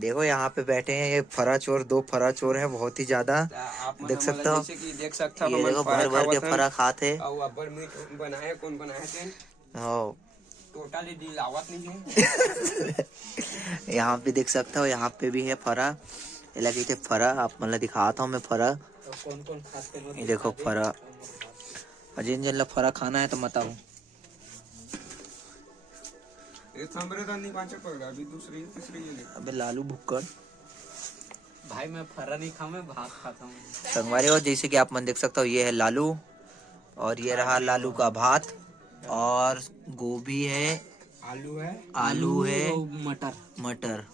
देखो यहाँ पे बैठे हैं ये फरा चोर, दो फरा चोर हैं बहुत ही ज्यादा। देख सकते हो, ये देखो भर भर के फरा खाते। बनाए कौन बनाए थे? हाँ टोटली दिलावत नहीं है। यहाँ पे देख सकते हो, यहाँ पे भी है फरा। ये लगी थे फरा, आप मतलब दिखाता हूँ मैं फरा। कौन कौन खाते हैं? ये देखो फरा, और जिन जिन लोग फरा खाना है तो बताओ। अभी दूसरी तीसरी अबे लालू भुक्कड़ भाई, मैं फरा नहीं खाऊं, मैं भात खाता हूँ। संगवारी हो, जैसे कि आप मन देख सकते हो, ये है लालू और ये रहा लालू का भात, और गोभी है, आलू है, मटर मटर,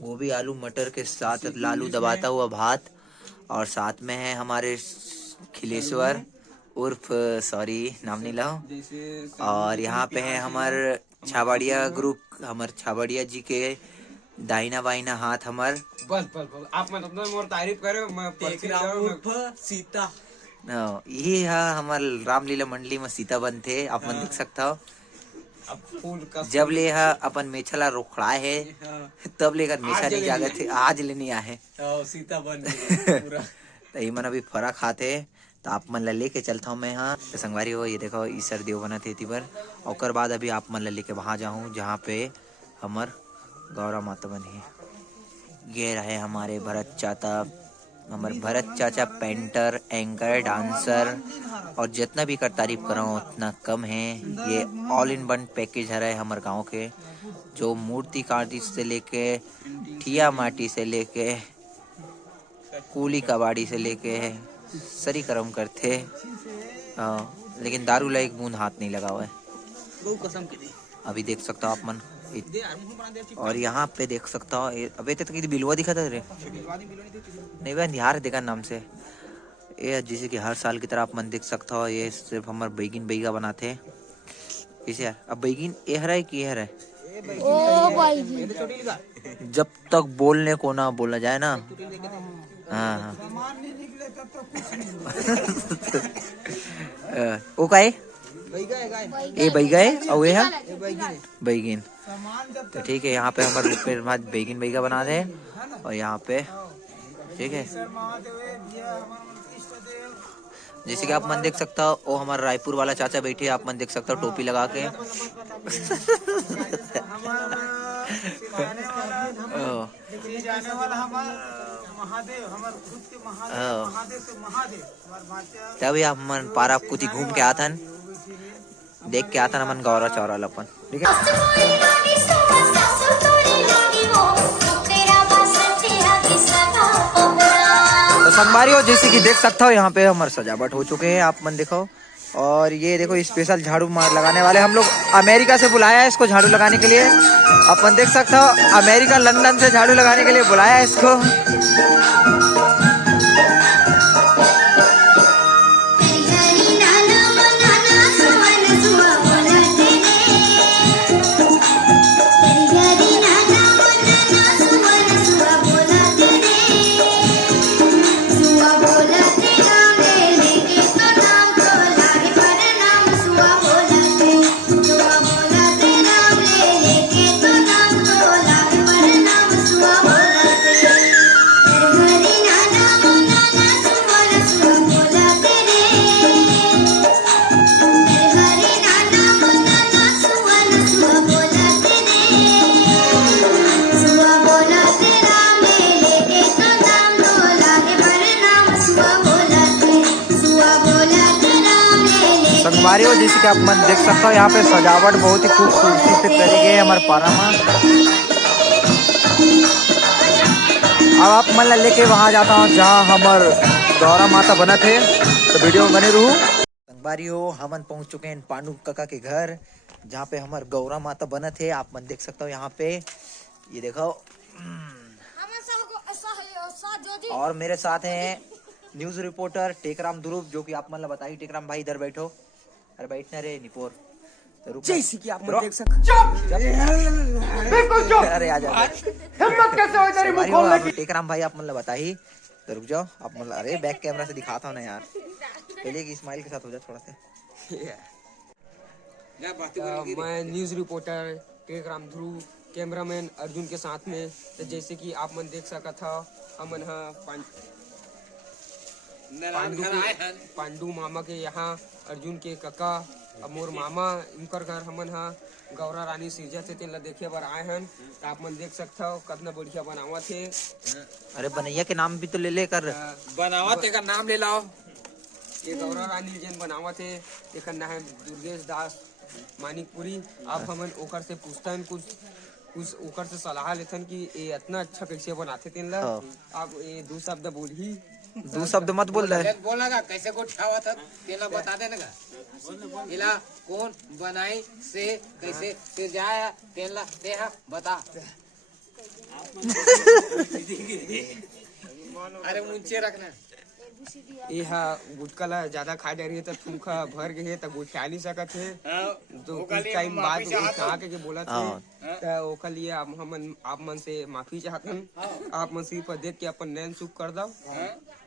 गोभी आलू मटर के साथ लालू दबाता हुआ भात, और साथ में है हमारे खिलेश्वर उर्फ सॉरी नाम नहीं लाओ, और यहाँ पे है हमारे छाबड़िया ग्रुप, हमारे छाबड़िया जी के दाहिना बाइना हाथ हमार। बस आप मतलब मोर तारीफ करे, मैं सीता। ये है हमारे रामलीला मंडली में सीता बन थे, आप मन देख सकता हो। जब ले अपन मेछला रोकड़ा है तब लेकर मेछा नहीं जागे थे, आज लेने आए सीता बन तो मन अभी फरा खाते, तो आप मन ला लेके चलता हूँ मैं यहाँ तो संगवारी हो। ये देखो ईसर देव बना थे पर, और बाद अभी आप मन ला लेके वहाँ जाऊँ जहाँ पे हमर गौरा माता बनी। ये रहे हमारे भरत चाचा, हमारे भरत चाचा पेंटर, एंकर, डांसर, और जितना भी कर तारीफ करा उतना कम है। ये ऑल इन वन पैकेज है हमारे गांव के, जो मूर्ति कार्ति से लेके ठिया माटी से लेके कूली कबाड़ी से लेके सरी कर्म करते। लेकिन दारू ला एक बूंद हाथ नहीं लगा हुआ है, अभी देख सकता हो आप मन। और यहाँ पे देख सकता हो, अबे तो बिलवा दिखा था रे, नहीं भाई यार देखा नाम से। ये जैसे कि हर साल की तरह आप मन देख सकता हो, ये सिर्फ हमारे बैगिन बैगा बनाते हैं इसे यार। अब बैगिन ये हरा है कि ये हरा है, जब तक बोलने को ना बोला जाए ना। हाँ हाँ वो का है ये बैगा है, और ये है बैगिन। तो ठीक है, यहाँ पे हमारे रुपये बैगिन बैगा बना दे, और यहाँ पे ठीक है जैसे कि आप मन देख सकता हो, वो हमारा रायपुर वाला चाचा बैठे, आप मन देख सकते हो टोपी लगा के। तभी आप मन पारा कुछ घूम के आता, देख के आता ना मन गौरा चौरा लपन, ठीक है। तो संगवारी हो, जैसे कि देख सकता हो यहाँ पे हमारे सजावट हो चुके हैं, आप मन देखो। और ये देखो स्पेशल झाड़ू मार लगाने वाले, हम लोग अमेरिका से बुलाया है इसको झाड़ू लगाने के लिए। अपन देख सकते हो अमेरिका लंदन से झाड़ू लगाने के लिए बुलाया है इसको। संगवारी हो, जैसे कि आप मन देख सकते हो यहाँ पे सजावट बहुत ही खूबसूरती से करी गई है हमारे पारा में। अब आप मन लेके वहाँ जाता हूँ जहाँ हमारे गौरा माता बना थे, तो वीडियो में बने रहूँ। संगवारी हो, हमन पहुँच चुके हैं पांडु काका के घर, जहाँ पे हमारे गौरा माता बना थे, आप मन देख सकते हो यहाँ पे। ये देखो, और मेरे साथ हैं न्यूज रिपोर्टर टेकराम ध्रुव, जो कि आप मतलब बताइए टेकराम भाई इधर बैठो। अरे बैठना रे निपोर, तो रुक जैसे कि आप देख सकते। अरे आ जाओ, हिम्मत कैसे हो तेरी मुंह खोलने की। टेकराम भाई आप मतलब बताइए, तो रुक जाओ आप मतलब। अरे बैक कैमरा से दिखाता हूँ ना यार, पहले की स्माइल के साथ हो जाए थोड़ा सा। मैं न्यूज रिपोर्टर टेकराम ध्रुव कैमरामैन अर्जुन के साथ में। तो जैसे कि आप मन देख सकत हो हमन हा पांडू मामा के यहाँ अर्जुन के कका और मोर मामा इनकर घर हमन हा गौरा रानी सिरजा से तेन ला देखे बर आए हन। तो आप मन देख सकते हो कितना बढ़िया बनावत है। अरे बनैया के नाम भी तो ले कर बनावत का नाम ले लाओ। ये गौरा रानी जन बनावत है एक नाम है दुर्गेश दास मानिकपुरी। आप हमन ओकर से पूछतन कुछ ओकर से सलाह लेथन कि ये इतना अच्छा कैसे बनाते तेन ला। आप ये दो शब्द बोली दो शब्द मत बोल रहे बोलना का कैसे को ठावा था तेला बता देना का इला कौन बनाई से कैसे से जाया तेला देहा बता। अरे ऊंचे रखना। ये हा गुटका ला ज्यादा खा जा रही है तो थूखा भर गए तो गुठा नहीं सकत है। तो कुछ टाइम बाद खा के बोला थे तो ओकर लिए आप मन से माफी चाहतन। आप मन सिर्फ देख के अपन नैन सुख कर दो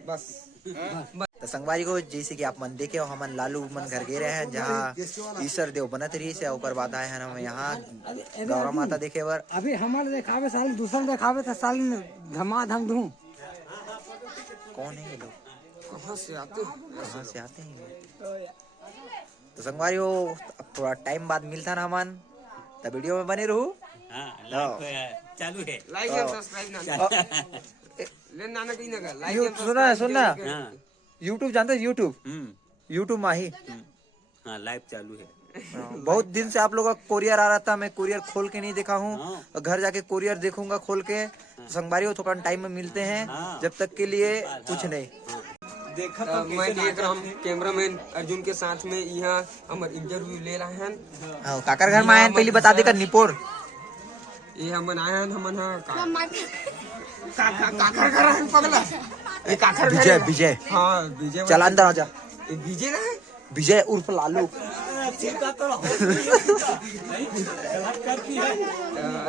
बस। तो संगवारी को जैसे कि आप मन देखे हो हमन लालू मन घर गए रहे हैं जहाँ ईश्वर देव बनत रही से ओकर बाद आए हैं हम यहाँ गौरा माता देखे बर। अभी हमारे देखावे साल दूसरा देखावे तो साल धमाधम धूम। कौन है ये लोग, कहाँ से आते हैं? तो संगवारी हो अब थोड़ा टाइम बाद मिलता ना हमन तो वीडियो में बने रहू। चालू है लाइक एंड सब्सक्राइब ले नाना कहीं ना लाइक सुनना यूट्यूब जानते हो यूट्यूब माही लाइव चालू है। बहुत दिन से आप लोगों का कोरियर आ रहा था, मैं कोरियर खोल के नहीं देखा हूँ। घर जाके कोरियर देखूंगा खोल के। संगवारी हो थोड़ा टाइम में मिलते हैं, जब तक के लिए कुछ नहीं। मैं देख रहा हूँ कैमरामैन अर्जुन के साथ में यहाँ हमार इंटरव्यू ले रहे हैं। काकर घर में आए हैं पहले बता देगा निपोर ये हमन आए हैं हमन काकर घर है पगला। ये काकर विजय विजय हाँ विजय चल अंदर आजा। ये विजय ना है विजय उर्फ लालू।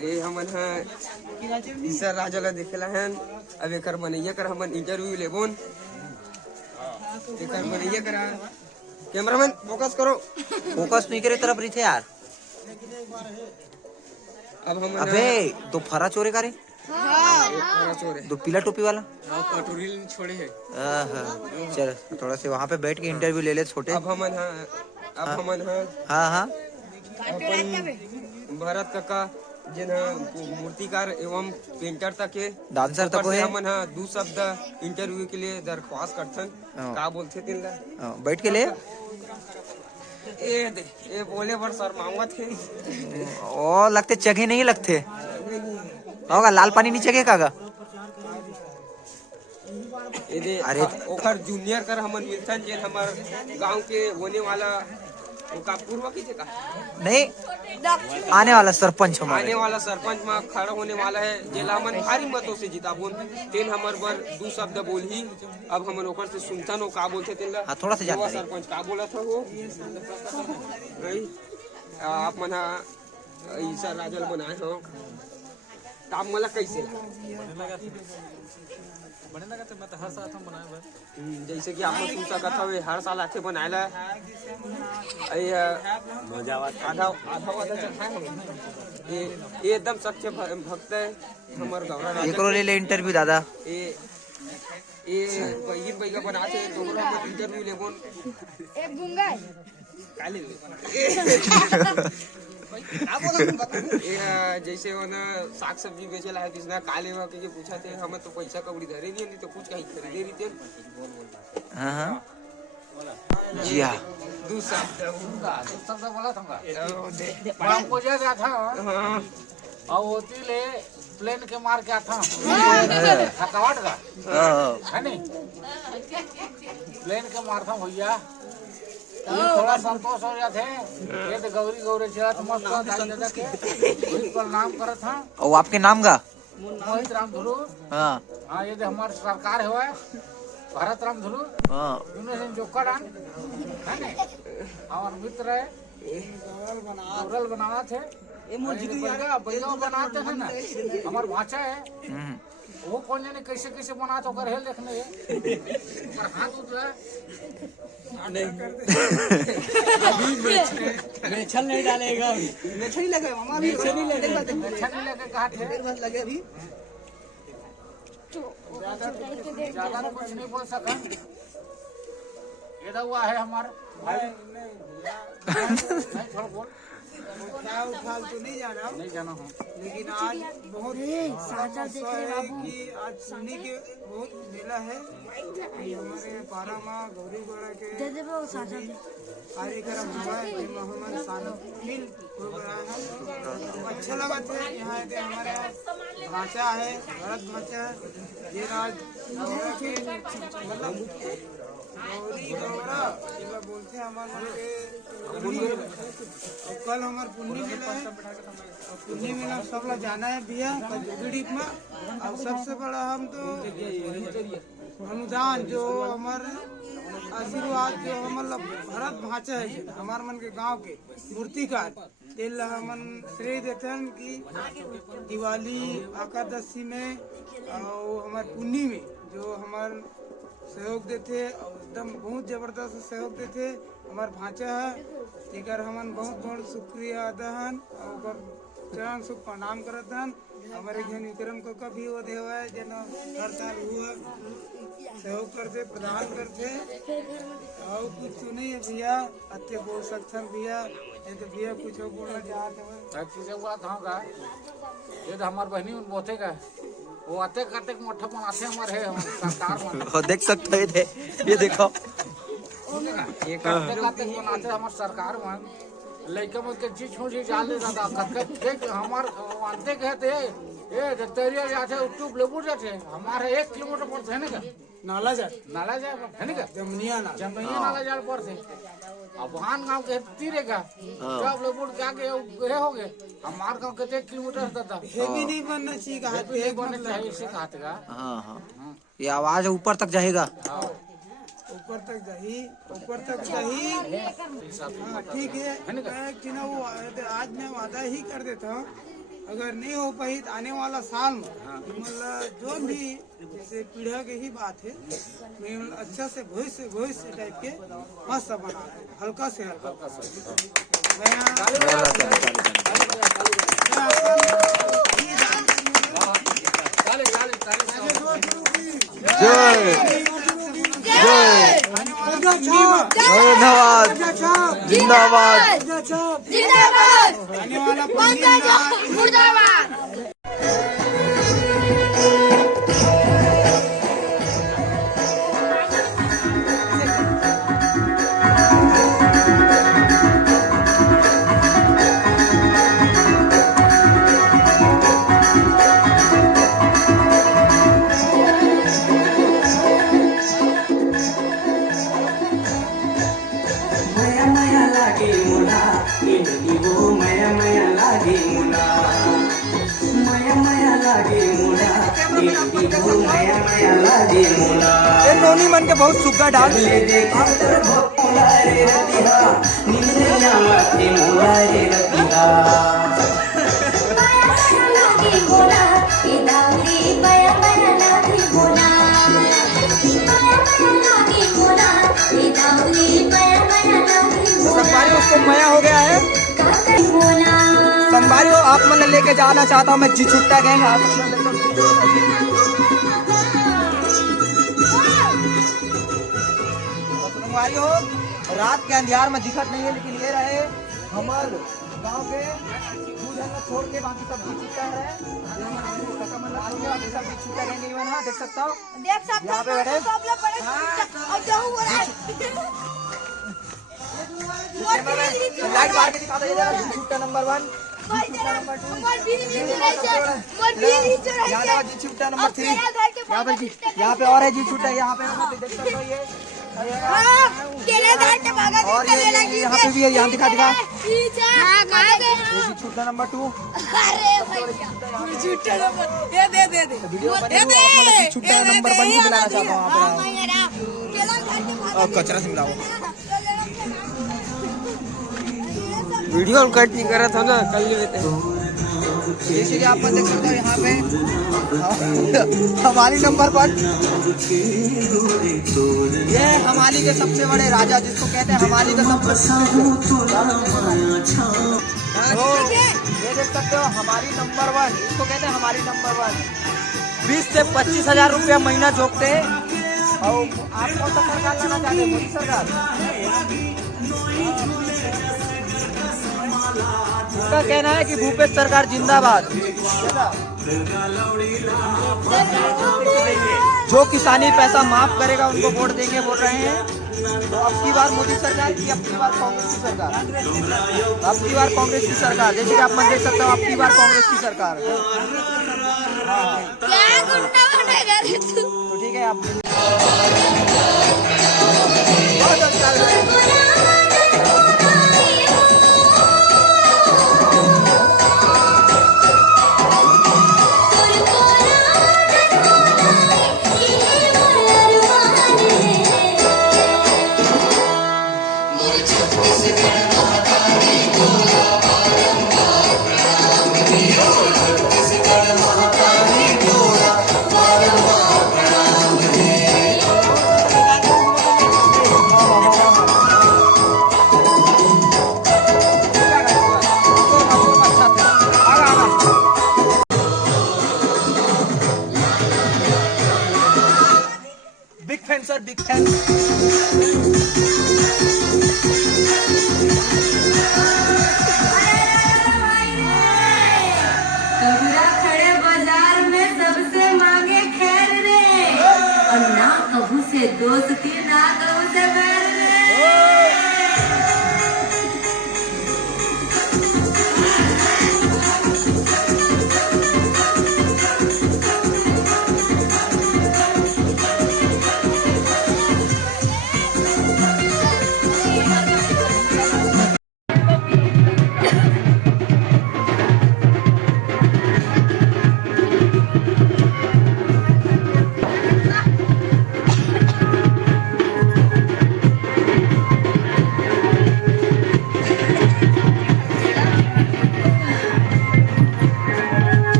ये हमन ईसर राजा ला देखेला हैं। अब एक बनैया कर हमन इंटरव्यू लेबोन। एक बनैया कर कैमरामैन फोकस करो। फोकस नहीं करे तरफ रही थे यार। अब हम अबे दो फरा चोरे करे चोरे दो पीला टोपी वाला कटोरी छोड़े है। चल थोड़ा से वहाँ पे बैठ के इंटरव्यू ले ले छोटे। अब हमन हाँ अपन भरत काका जिन मूर्तिकार एवं पेंटर तक के डांसर तक है। हमन दो शब्द इंटरव्यू के लिए दरख्वास्त करथन। का बोलते तीन ला बैठ के ले ये बोले बर सर मांगत है। ओ लगते चगे नहीं लगते होगा लाल पानी नहीं चगे कागा। अरे ओकर जूनियर कर हमन मिलथन जे हमार गांव के होने वाला ओका पूर्व की का नहीं आने वाला सरपंच हमारे आने वाला सरपंच में खड़ा होने वाला है जेला हमन भारी मतों से जिताबोन। तेन हमर बर दो शब्द बोलही। अब हमन ओकर से सुनथन ओ का बोलथे तेन ला। थोड़ा सा जानकारी सरपंच का बोला था वो नहीं आप मन ईसा राजल बनाए हो आप मला कैसे बने लगा तो मैं तो हर साल हम बनाए भाई। जैसे कि आप लोग सकत हवे हर साल आथे बनाएला आधा ये एकदम सच्चे भक्त है हमार गौरा राजा। एकरो ले ले इंटरव्यू दादा। ये बहिन भैया बनाते दोनों हम इंटरव्यू लेबोन एक गुंगा काले जैसे वो ना साग सब्जी बेचेला है किसना काले हुआ के पूछा थे हमें तो पैसा कौड़ी धरे नहीं तो कुछ कहीं खरीदे रही थे। हाँ जी हाँ शब्द बोला था हमको जा था और होती ले प्लेन के मार के आता थकावट का है नहीं प्लेन के मारता भैया थोड़ा संतोष हो जाते ये तो गौरी गौरी चला तो मस्त प्रणाम करा था। और आपके नाम का मोहित राम धुलू। हाँ ये तो हमारे सरकार है भारत राम धुलू जोकर है ना हमारे मित्र है बनाना थे भैया बनाते हैं ना हमारे भाषा है वो कौन जाने कैसे कैसे बना तो कर हेल देखने ये पर हाथ उठला मेछल नहीं डालेगा, मेछली लगे मामा भी नहीं लगे छनी लेके काट है लगे अभी ज्यादा कुछ नहीं बोल सका। ये हुआ है हमारा भाई नहीं थोड़ा बोल उठाल तो नहीं जाना नहीं जाना हूँ लेकिन आज बहुत समस्या है कि आज सुन्नी के बहुत मेला है। ये हमारे पारा माँ गौरी गोड़ा के कार्यक्रम हुआ है मोहम्मद शामिल हो गया है। अच्छा लगा थे यहाँ पे हमारे भाषा है भरत भाषा ये राज के मतलब गौरी गौड़ा बोलते हैं हमारे कल हमारे पुण्य मिला है और पुण्य मिला सब लोग जाना है भैया जोगीडीप में। और सबसे बड़ा हम तो अनुदान जो हमारे आशीर्वाद जो हमारा भरत भाषा है हमारे मन के गांव के मूर्तिकार तेल हमन श्रेय देते हैं कि दिवाली एकादशी में और हमारे पुण्य में जो हमारे सहयोग देते और एकदम बहुत जबरदस्त सहयोग देते हमारे भाषा है तेकर हमन बहुत बहुत शुक्रिया अदा हन और चरण सुख प्रणाम करत हन। हमारे घर विक्रम को कभी वो देवा है जन हर साल हुआ सहयोग करते प्रदान करते और कुछ नहीं है भैया अच्छे बोल सकते भैया नहीं तो भैया कुछ बोलना चाहते हैं चीजें हुआ था ये तो हमारे बहनी उन बोते का वो आते करते मोटा बनाते हमारे है सरकार में देख सकते हैं ये देखो ये करते करते बनाते हमारे सरकार में लड़का में के चीज छोड़ी जाले दादा देख हमार आते कहते ये दत्तरिया जाते ट्यूब लेबू जाते हमारे 1 किलोमीटर पड़ते है ना नाला जा है ना जमनिया नाला जाल पड़ते अब वहां गाँव के तीरे का जब लेबू के आगे हो गए हमारे गाँव के 1 किलोमीटर दादा ये भी नहीं बनना चाहिए कहा एक बनने चाहिए इसे कहते का हाँ हाँ ये आवाज ऊपर तक जाएगा ऊपर तक जाही हाँ, ठीक है मैं कि ना वो आज मैं वादा ही कर देता हूँ अगर नहीं हो पाई तो आने वाला साल में मतलब जो भी जैसे पीढ़ा की ही बात है मैं अच्छा से भविष्य टाइप के मस्त बना हल्का से हल्का धन्यवाद जिंदाबाद आने वाला मुर्दाबाद। नोनी मन के बहुत सुग्गा डाल संगवारी उसको मया हो गया है संगवारी आप मन लेके जाना चाहता हूँ मैं जी छुट्टा गएंगे संगवारी हो रात के अंधियार में दिखत नहीं है लेकिन ये रहे हमारे गांव के छोड़ के बाकी सब जी छुट्टा है सब जी छुट्टा रहेंगे देख सकता हूँ यहाँ पे बैठे लाइट मार के दिखा दो छुट्टा नंबर 1 जी छुट्टा नंबर 3 यहाँ पे और है जी छुट्टा यहाँ पे देख सकते हो ये और ये यहाँ पे भी है यहाँ दिखा जी छुट्टा नंबर 2 छुट्टा नंबर 1 को मिलाना चाहता हूँ कचरा से मिलाओ वीडियो कट नहीं कर रहा था ना कल लेते जैसे कि आप देख सकते हो यहाँ पे हमारी नंबर 1 ये हमारी के सबसे बड़े राजा जिसको कहते हैं हमारी का सबसे ये देख सकते हो हमारी नंबर 1 इसको कहते हैं हमारी नंबर 1 20 से 25,000 रुपया महीना जोकते हैं। और आप कौन सा सरकार लाना चाहते हैं? मोदी सरकार। उसका कहना है कि भूपेश सरकार जिंदाबाद। जो किसानी पैसा माफ करेगा उनको वोट देंगे बोल रहे हैं। तो अब की बार मोदी सरकार की, अब की बार कांग्रेस की सरकार, अब की बार कांग्रेस की सरकार। जैसे कि आप मन देख सकते हो अब की बार कांग्रेस की सरकार। क्या गुंडा बनेगा रे तू? तो ठीक है आप बहुत अच्छा लग रहा है। Big fan sir, big fan. कबीरा खड़े बाजार में सबसे मांगे खैर रे, और ना कहूँ से दोस्ती ना कहूँ से बैर रे।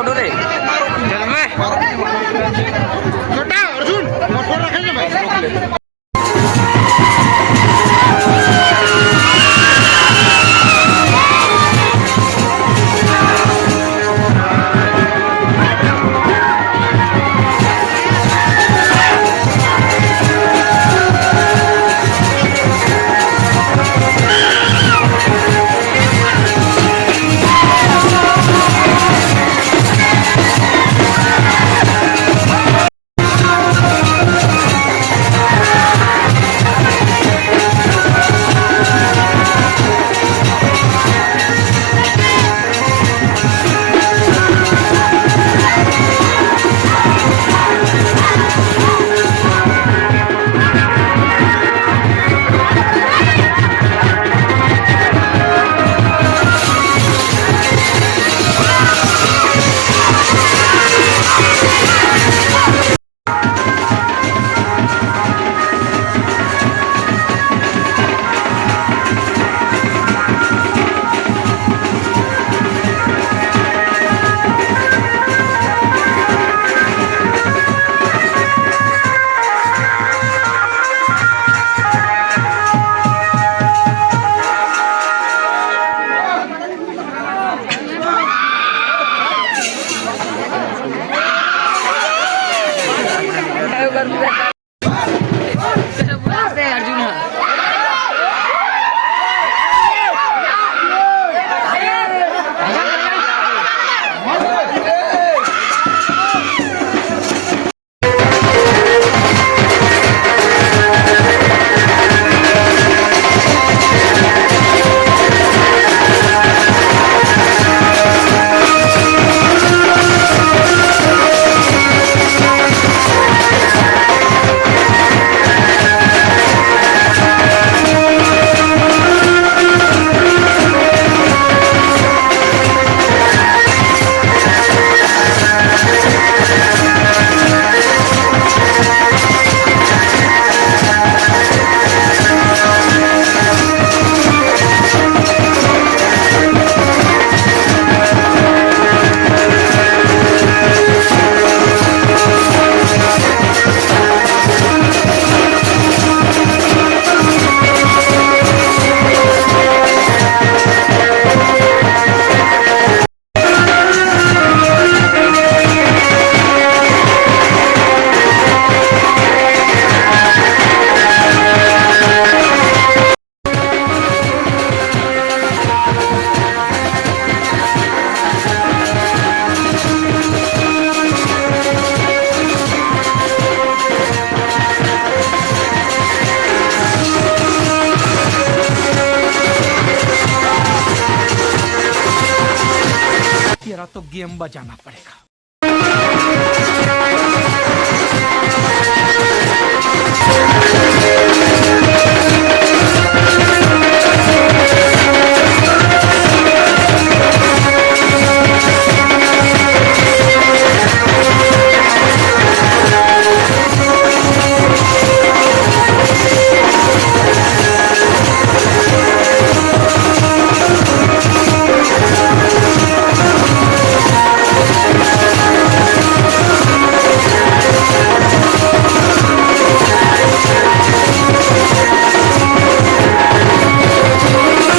फोटो रे छोटा अर्जुन फोटो रखेंगे भाई। तेरा तो गेम बजाना पड़ेगा।